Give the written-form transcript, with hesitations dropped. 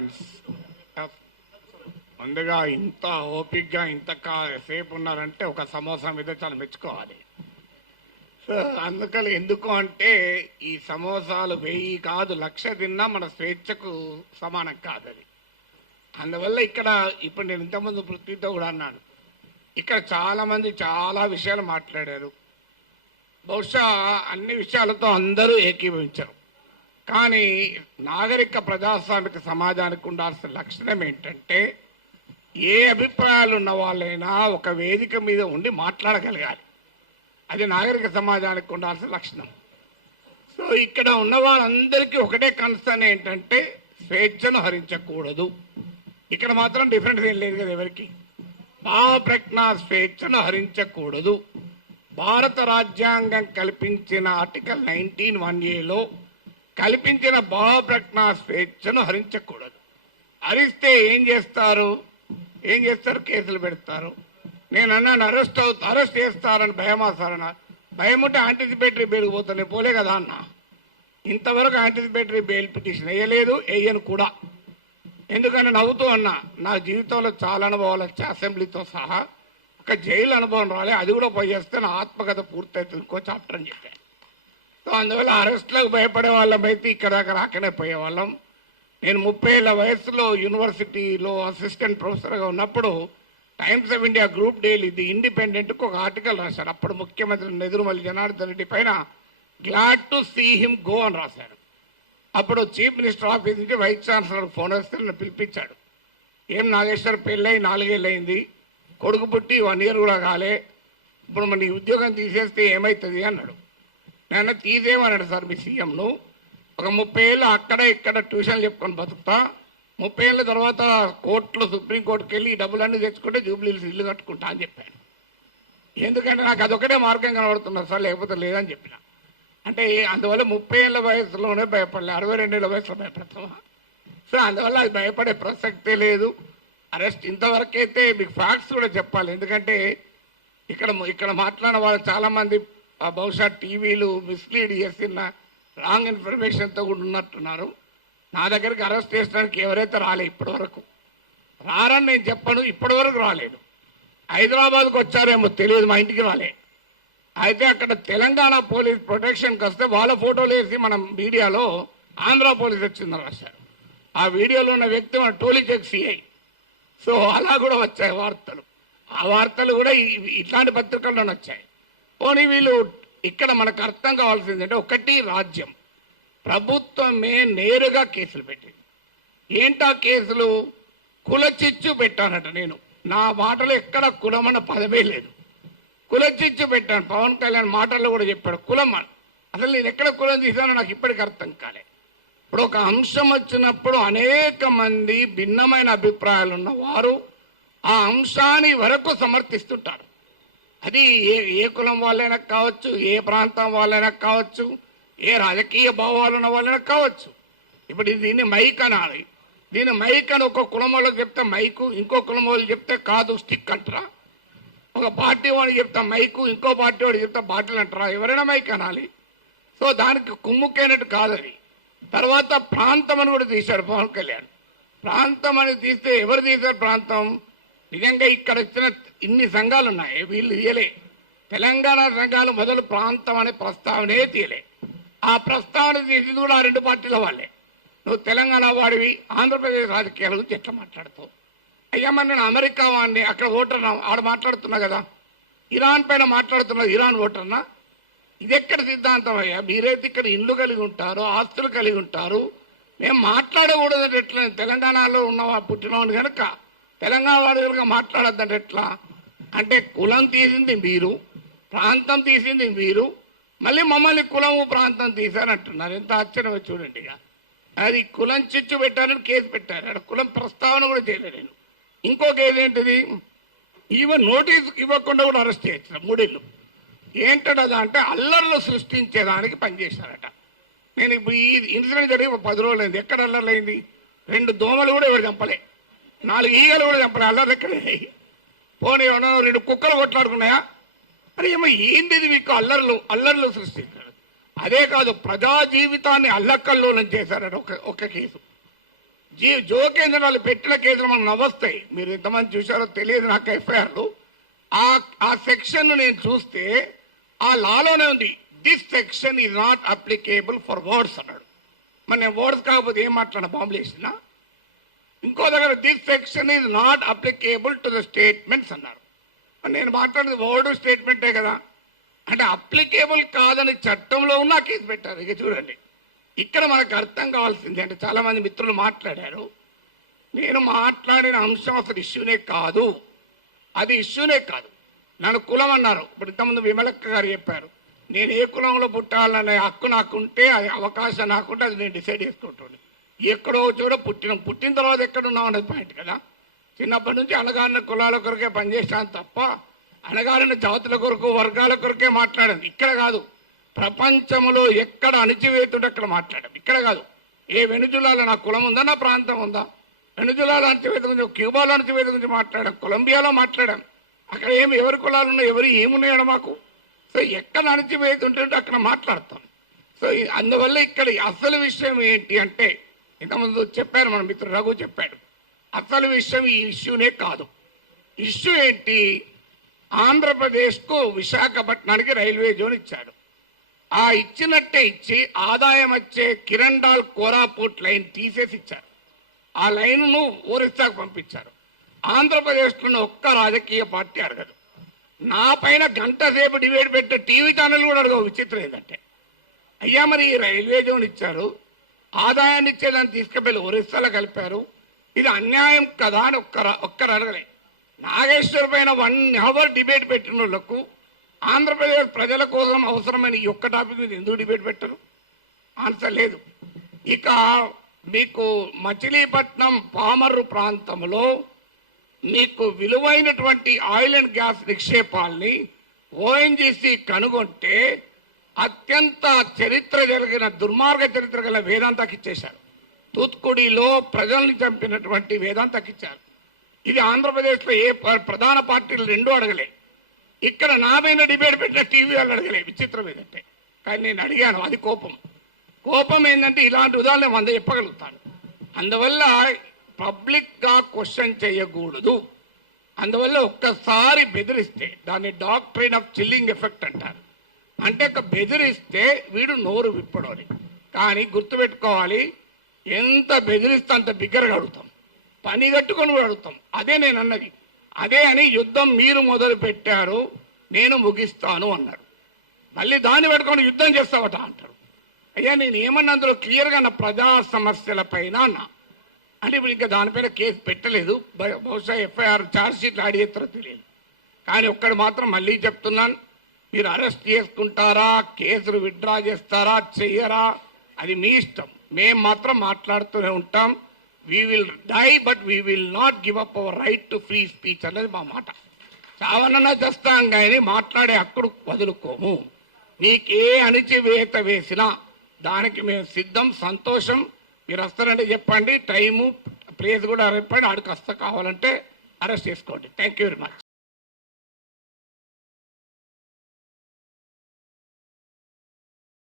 Friends. ముందుగా ఇంత ఓపిక్గా ఇంత సేపు ఉన్నారంటే ఒక సమోసా మీద చాలా మెచ్చుకోవాలి. సో అందుకని ఎందుకు అంటే ఈ సమోసాలు 1000 కాదు 1,00,000 తిన్నా మన స్వేచ్ఛకు సమానం కాదది. అందువల్ల ఇక్కడ ఇప్పుడు నేను ఇంతకుముందు పృథ్వీతో కూడా అన్నాను, ఇక్కడ చాలామంది చాలా విషయాలు మాట్లాడారు. బహుశా అన్ని విషయాలతో అందరూ ఏకీభవించరు. కానీ నాగరిక ప్రజాస్వామిక సమాజానికి ఉండాల్సిన లక్షణం ఏంటంటే ఏ అభిప్రాయాలు ఉన్న వాళ్ళైనా ఒక వేదిక మీద ఉండి మాట్లాడగలగాలి. అది నాగరిక సమాజానికి ఉండాల్సిన లక్షణం. సో ఇక్కడ ఉన్న వాళ్ళందరికీ ఒకటే కన్సర్న్ ఏంటంటే స్వేచ్ఛను హరించకూడదు. ఇక్కడ మాత్రం డిఫరెన్స్ ఏం లేదు కదా ఎవరికి. భావ ప్రజ్ఞా స్వేచ్ఛను హరించకూడదు. భారత రాజ్యాంగం కల్పించిన ఆర్టికల్ 19(1)(a)లో కల్పించిన భావ ప్రజ్ఞా స్వేచ్ఛను హరించకూడదు. హరిస్తే ఏం చేస్తారు? కేసులు పెడతారు. నేను అన్నాను అరెస్ట్ చేస్తారని భయమా సార్ అన్న. భయం ఉంటే యాంటిసిపేటరీ బెయిల్ పోతాను, పోలే కదా అన్న. ఇంతవరకు యాంటిసిపేటరీ బెయిల్ పిటిషన్ వేయలేదు, వేయను కూడా. ఎందుకంటే నవ్వుతూ అన్నా, నా జీవితంలో చాలా అనుభవాలు వచ్చాయి, అసెంబ్లీతో సహా. ఒక జైలు అనుభవం రాలే, అది కూడా పోయి చేస్తే నా ఆత్మకథ పూర్తవుతుంది, ఇంకో చాప్టర్ అని చెప్పాను. సో అందువల్ల అరెస్టులకు భయపడే వాళ్ళం అయితే ఇక్కడ దాకా రాకనే పోయేవాళ్ళం. నేను 30 ఏళ్ల వయసులో యూనివర్సిటీలో అసిస్టెంట్ ప్రొఫెసర్గా ఉన్నప్పుడు Times of India group daily the ఇండిపెండెంట్కు ఒక ఆర్టికల్ రాశారు. అప్పుడు ముఖ్యమంత్రి నెదురుమల్లి జనార్దన్ రెడ్డి పైన glad to see him go అని రాశారు. అప్పుడు చీఫ్ మినిస్టర్ ఆఫీస్ నుంచి వైస్ ఛాన్సలర్ ఫోన్ వస్తే నన్ను పిలిపించాడు. ఏం నాగేశ్వర్, పెళ్ళై 4 ఏళ్ళు అయింది, కొడుకు పుట్టి 1 ఇయర్ కూడా కాలే, ఇప్పుడు మన ఉద్యోగం తీసేస్తే ఏమవుతుంది అన్నాడు. నేను తీసేయమన్నాడు సార్ మీ సీఎంను. ఒక 30 ఏళ్ళు అక్కడ ఇక్కడ ట్యూషన్లు చెప్పుకొని బతుకుతా, 30 ఏళ్ళ తర్వాత కోర్టులో సుప్రీంకోర్టుకి వెళ్ళి ఈ డబ్బులన్నీ తెచ్చుకుంటే జూబ్లీహిల్స్ ఇల్లు కట్టుకుంటా అని చెప్పాను. ఎందుకంటే నాకు అదొకటే మార్గం కనబడుతున్నారు సార్, లేకపోతే లేదని చెప్పిన. అంటే అందువల్ల 30 ఏళ్ళ వయసులోనే భయపడలే, 62 ఏళ్ళ వయసులో భయపడతామా? సో అందువల్ల అది భయపడే ప్రసక్తే లేదు. అరెస్ట్ ఇంతవరకైతే మీకు ఫ్యాక్ట్స్ కూడా చెప్పాలి. ఎందుకంటే ఇక్కడ మాట్లాడిన వాళ్ళు చాలామంది బహుశా టీవీలు మిస్లీడ్ చేసిన రాంగ్ ఇన్ఫర్మేషన్తో కూడా ఉన్నట్టున్నారు. నా దగ్గరికి అరెస్ట్ చేసడానికి ఎవరైతే రాలే ఇప్పటి వరకు, రారని నేను చెప్పను, ఇప్పటి వరకు రాలేదు. హైదరాబాద్కు వచ్చారేమో తెలియదు, మా ఇంటికి రాలే. అయితే అక్కడ తెలంగాణ పోలీస్ ప్రొటెక్షన్కి వస్తే వాళ్ళ ఫోటోలు వేసి మనం మీడియాలో ఆంధ్ర పోలీస్ వచ్చిందని రాశారు. ఆ వీడియోలో ఉన్న వ్యక్తి మన టోలీచెక్ సిఐ. సో అలా కూడా వచ్చాయి వార్తలు. ఆ వార్తలు కూడా ఇట్లాంటి పత్రికల్లోనే వచ్చాయి. పోనీ వీళ్ళు ఇక్కడ మనకు అర్థం కావాల్సిందంటే, ఒకటి రాజ్యం ప్రభుత్వమే నేరుగా కేసులు పెట్టింది. ఏంటా కేసులు? కులచిచ్చు పెట్టానట. నేను నా మాటలో ఎక్కడ కులమన్న పదమే లేదు, కులచిచ్చు పెట్టాను. పవన్ కళ్యాణ్ మాటల్లో కూడా చెప్పాడు కులం. అసలు నేను ఎక్కడ కులం తీసానో నాకు ఇప్పటికీ అర్థం కాలే. ఇప్పుడు ఒక అంశం వచ్చినప్పుడు అనేక మంది భిన్నమైన అభిప్రాయాలు ఉన్నవారు ఆ అంశాన్ని వరకు సమర్థిస్తుంటారు. అది ఏ కులం వాళ్ళైనా కావచ్చు, ఏ ప్రాంతం వాళ్ళైనా కావచ్చు, ఏ రాజకీయ భావాలు ఉన్న వాళ్ళైనా కావచ్చు. ఇప్పుడు దీన్ని మైక్ అనాలి. దీన్ని మైక్ అని ఒక కులం వాళ్ళకి చెప్తే మైకు, ఇంకో కులం వాళ్ళు చెప్తే కాదు స్టిక్ అంటారా? ఒక పార్టీ వాడికి చెప్తా మైకు, ఇంకో పార్టీ వాడికి చెప్తే బాటిల్ అంటారా? ఎవరైనా మైక్ అనాలి. సో దానికి కుమ్ముకైనట్టు కాదు అది. తర్వాత ప్రాంతం అని కూడా తీశాడు పవన్ కళ్యాణ్. ప్రాంతం అని తీస్తే ఎవరు తీశారు ప్రాంతం? నిజంగా ఇక్కడ వచ్చిన ఇన్ని సంఘాలు ఉన్నాయి, వీళ్ళు తీయలే. తెలంగాణ సంఘాలు మొదలు ప్రాంతం అనే ప్రస్తావనే తీయలే. ఆ ప్రస్తావన తీసింది కూడా ఆ 2 పార్టీల వాళ్ళే. నువ్వు తెలంగాణ వాడివి, ఆంధ్రప్రదేశ్ రాజకీయాల గురించి ఎట్లా మాట్లాడుతావు? అయ్యా మరి నేను అమెరికా వాడిని, అక్కడ ఓటర్నా, ఆడ మాట్లాడుతున్నా కదా. ఇరాన్ పైన మాట్లాడుతున్నది ఇరాన్ ఓటర్నా? ఇది ఎక్కడ సిద్ధాంతం అయ్యా? మీరైతే ఇక్కడ ఇల్లు కలిగి ఉంటారు, ఆస్తులు కలిగి ఉంటారు, మేము మాట్లాడకూడదంటే ఎట్లా? నేను తెలంగాణలో ఉన్నవా పుట్టినవాడిని కనుక తెలంగాణ వాడి కనుక మాట్లాడద్దంటే ఎట్లా? అంటే కులం తీసింది మీరు, ప్రాంతం తీసింది మీరు, మళ్ళీ మమ్మల్ని కులము ప్రాంతం తీశారంటున్నారు. ఎంత ఆశ్చర్యం చూడండి. ఇక అది కులం చిచ్చు పెట్టారని కేసు పెట్టారు. అక్కడ కులం ప్రస్తావన కూడా చేయలేదు నేను. ఇంకో కేసు ఏంటిది? ఈవెన్ నోటీస్ ఇవ్వకుండా కూడా అరెస్ట్ చేయొచ్చు 3 ఏళ్ళు. ఏంటది అంటే అల్లర్లు సృష్టించేదానికి పనిచేశారట. నేను ఇప్పుడు ఈ ఇన్సిడెంట్ జరిగి 10 రోజులు అయింది. ఎక్కడ అల్లర్లు అయింది? 2 దోమలు కూడా ఎవరు చంపలే, 4 ఈగలు కూడా చంపలే. అల్లర్లు ఎక్కడే? పోనీ 2 కుక్కలు కొట్లాడుకున్నాయా? అరే ఏమో ఏంది మీకు? అల్లర్లు సృష్టించారు. అదే కాదు, ప్రజా జీవితాన్ని అల్లకల్లోలం చేశారట ఒక కేసు. జోకేంద్ర వాళ్ళు పెట్టిన కేసులు మనం నవ్వొస్తాయి. మీరు ఎంతమంది చూశారో తెలియదు నాకు ఎఫ్ఐఆర్లు. ఆ సెక్షన్ నేను చూస్తే ఆ లాలోనే ఉంది, this section is not applicable for words అన్నాడు. మరి నేను వర్డ్స్ కాకపోతే ఏం మాట్లాడినా బాంబులు వేసినా. ఇంకో దగ్గర this section is not applicable to the statements అన్నారు. మరి నేను మాట్లాడేది వర్డ్ స్టేట్మెంటే కదా. అంటే అప్లికేబుల్ కాదని చట్టంలో ఉన్న కేసు పెట్టారు. ఇక చూడండి, ఇక్కడ మనకు అర్థం కావాల్సింది అంటే చాలా మంది మిత్రులు మాట్లాడారు, నేను మాట్లాడిన అంశం అసలు ఇష్యూనే కాదు, అది ఇష్యూనే కాదు. నన్ను కులం అన్నారు. ఇప్పుడు ఇంతకుముందు విమలక్క గారు చెప్పారు, నేను ఏ కులంలో పుట్టాలనే హక్కు నాకుంటే, అది అవకాశం నాకుంటే అది నేను డిసైడ్ చేసుకుంటాను. ఎక్కడో చూడ పుట్టిన తర్వాత ఎక్కడున్నాం అనేది పాయింట్ కదా. చిన్నప్పటి నుంచి అణగారిన కులాల కొరకే పనిచేసాను తప్ప అణగారిన జాతుల కొరకు వర్గాల కొరకే మాట్లాడాను. ఇక్కడ కాదు, ప్రపంచంలో ఎక్కడ అణిచివేతుంటే అక్కడ మాట్లాడాం. ఇక్కడ కాదు, ఏ వెనుజులాలో నా కులం ఉందా, నా ప్రాంతం ఉందా, వెనుజులాలో అణచివేత గురించి, క్యూబాలో అణచివేత గురించి మాట్లాడాం, కొలంబియాలో మాట్లాడాం. అక్కడ ఎవరి కులాలు ఉన్నాయి, ఎవరు ఏమున్నాయో మాకు. సో ఎక్కడ అణచివేత ఉంటుంటే అక్కడ మాట్లాడతాం. సో అందువల్ల ఇక్కడ అసలు విషయం ఏంటి అంటే, ఇంతకుముందు చెప్పారు మన మిత్రుడు రఘు చెప్పాడు, అసలు విషయం ఈ ఇష్యూనే కాదు. ఇష్యూ ఏంటి, ఆంధ్రప్రదేశ్కు విశాఖపట్నానికి రైల్వే జోన్ ఇచ్చాడు. ఆ ఇచ్చినట్టే ఇచ్చి ఆదాయం వచ్చే కిరండాల్ కోరాపూట్ లైన్ తీసేసి ఇచ్చారు. ఆ లైన్ను ఒరిస్సాకు పంపించారు. ఆంధ్రప్రదేశ్లో ఒక్క రాజకీయ పార్టీ అడగదు. నా పైన గంట సేపు డిబేట్ పెట్టే టీవీ ఛానల్ కూడా అడగవు. విచిత్రం ఏంటంటే, అయ్యా మరి ఈ రైల్వే జోన్ ఇచ్చారు, ఆదాయాన్ని ఇచ్చేదాన్ని తీసుకెళ్ళి ఒరిస్సాలో కలిపారు, ఇది అన్యాయం కదా అని ఒక్కరు అడగలే. నాగేశ్వర్ పైన 1 అవర్ డిబేట్ పెట్టిన వాళ్ళకు ఆంధ్రప్రదేశ్ ప్రజల కోసం అవసరమైన ఈ ఒక్క టాపిక్ మీద ఎందుకు డిబేట్ పెట్టరు? ఆన్సర్ లేదు. ఇక మీకు మచిలీపట్నం పామర్రు ప్రాంతంలో మీకు విలువైనటువంటి ఆయిల్ అండ్ గ్యాస్ నిక్షేపాల్ని ఓఎన్జీసీ కనుగొంటే అత్యంత చరిత్ర జరిగిన దుర్మార్గ చరిత్ర గల వేదాంతకి ఇచ్చేశారు. తూత్కుడిలో ప్రజల్ని చంపినటువంటి వేదాంతకి ఇచ్చారు. ఇది ఆంధ్రప్రదేశ్లో ఏ ప్రధాన పార్టీలు రెండూ అడగలే. ఇక్కడ నా పైన డిబేట్ పెట్టిన టీవీ వాళ్ళు అడగలే. విచిత్రం ఏంటంటే, కానీ నేను అడిగాను, అది కోపం ఏంటంటే ఇలాంటి ఉదాహరణ 100 చెప్పగలుగుతాను. అందువల్ల పబ్లిక్గా క్వశ్చన్ చేయకూడదు. అందువల్ల ఒక్కసారి బెదిరిస్తే దాన్ని డాక్ట్రైన్ ఆఫ్ చిల్లింగ్ ఎఫెక్ట్ అంటారు. అంటే బెదిరిస్తే వీడు నోరు విప్పడని. కానీ గుర్తుపెట్టుకోవాలి, ఎంత బెదిరిస్తే అంత బిగ్గరగా అడుగుతాం, పని కట్టుకొని కూడా అడుగుతాం. అదే నేను అన్నది. అదే అని యుద్ధం మీరు మొదలు పెట్టారు, నేను ముగిస్తాను అన్నారు. మళ్ళీ దాన్ని పెట్టుకొని యుద్ధం చేస్తావట అంటారు. అయ్యా నేను ఏమన్నా అందులో క్లియర్గా నా ప్రజా సమస్యల పైన అన్నా. అంటే ఇప్పుడు ఇంకా దానిపైన కేసు పెట్టలేదు. బహుశా ఎఫ్ఐఆర్ ఛార్జ్ షీట్లు యాడ్ చేస్తారో తెలియదు. కానీ ఒక్కడు మాత్రం మళ్ళీ చెప్తున్నాను, మీరు అరెస్ట్ చేసుకుంటారా, కేసులు విత్డ్రా చేస్తారా, చెయ్యరా, అది మీ ఇష్టం. మేము మాత్రం మాట్లాడుతూనే ఉంటాం. We will die but we will not give up our right to free speech అనేది మా మాట. చావనన్నా చేస్తాం కానీ మాట్లాడే హక్కుడు వదులుకోము. నీకే అణిచివేత వేసినా దానికి మేము సిద్ధం, సంతోషం. మీరు వస్తారంటే చెప్పండి, టైము ప్లేస్ కూడా చెప్పండి, ఆడికి వస్తా, కావాలంటే అరెస్ట్ చేసుకోండి. Thank you very much.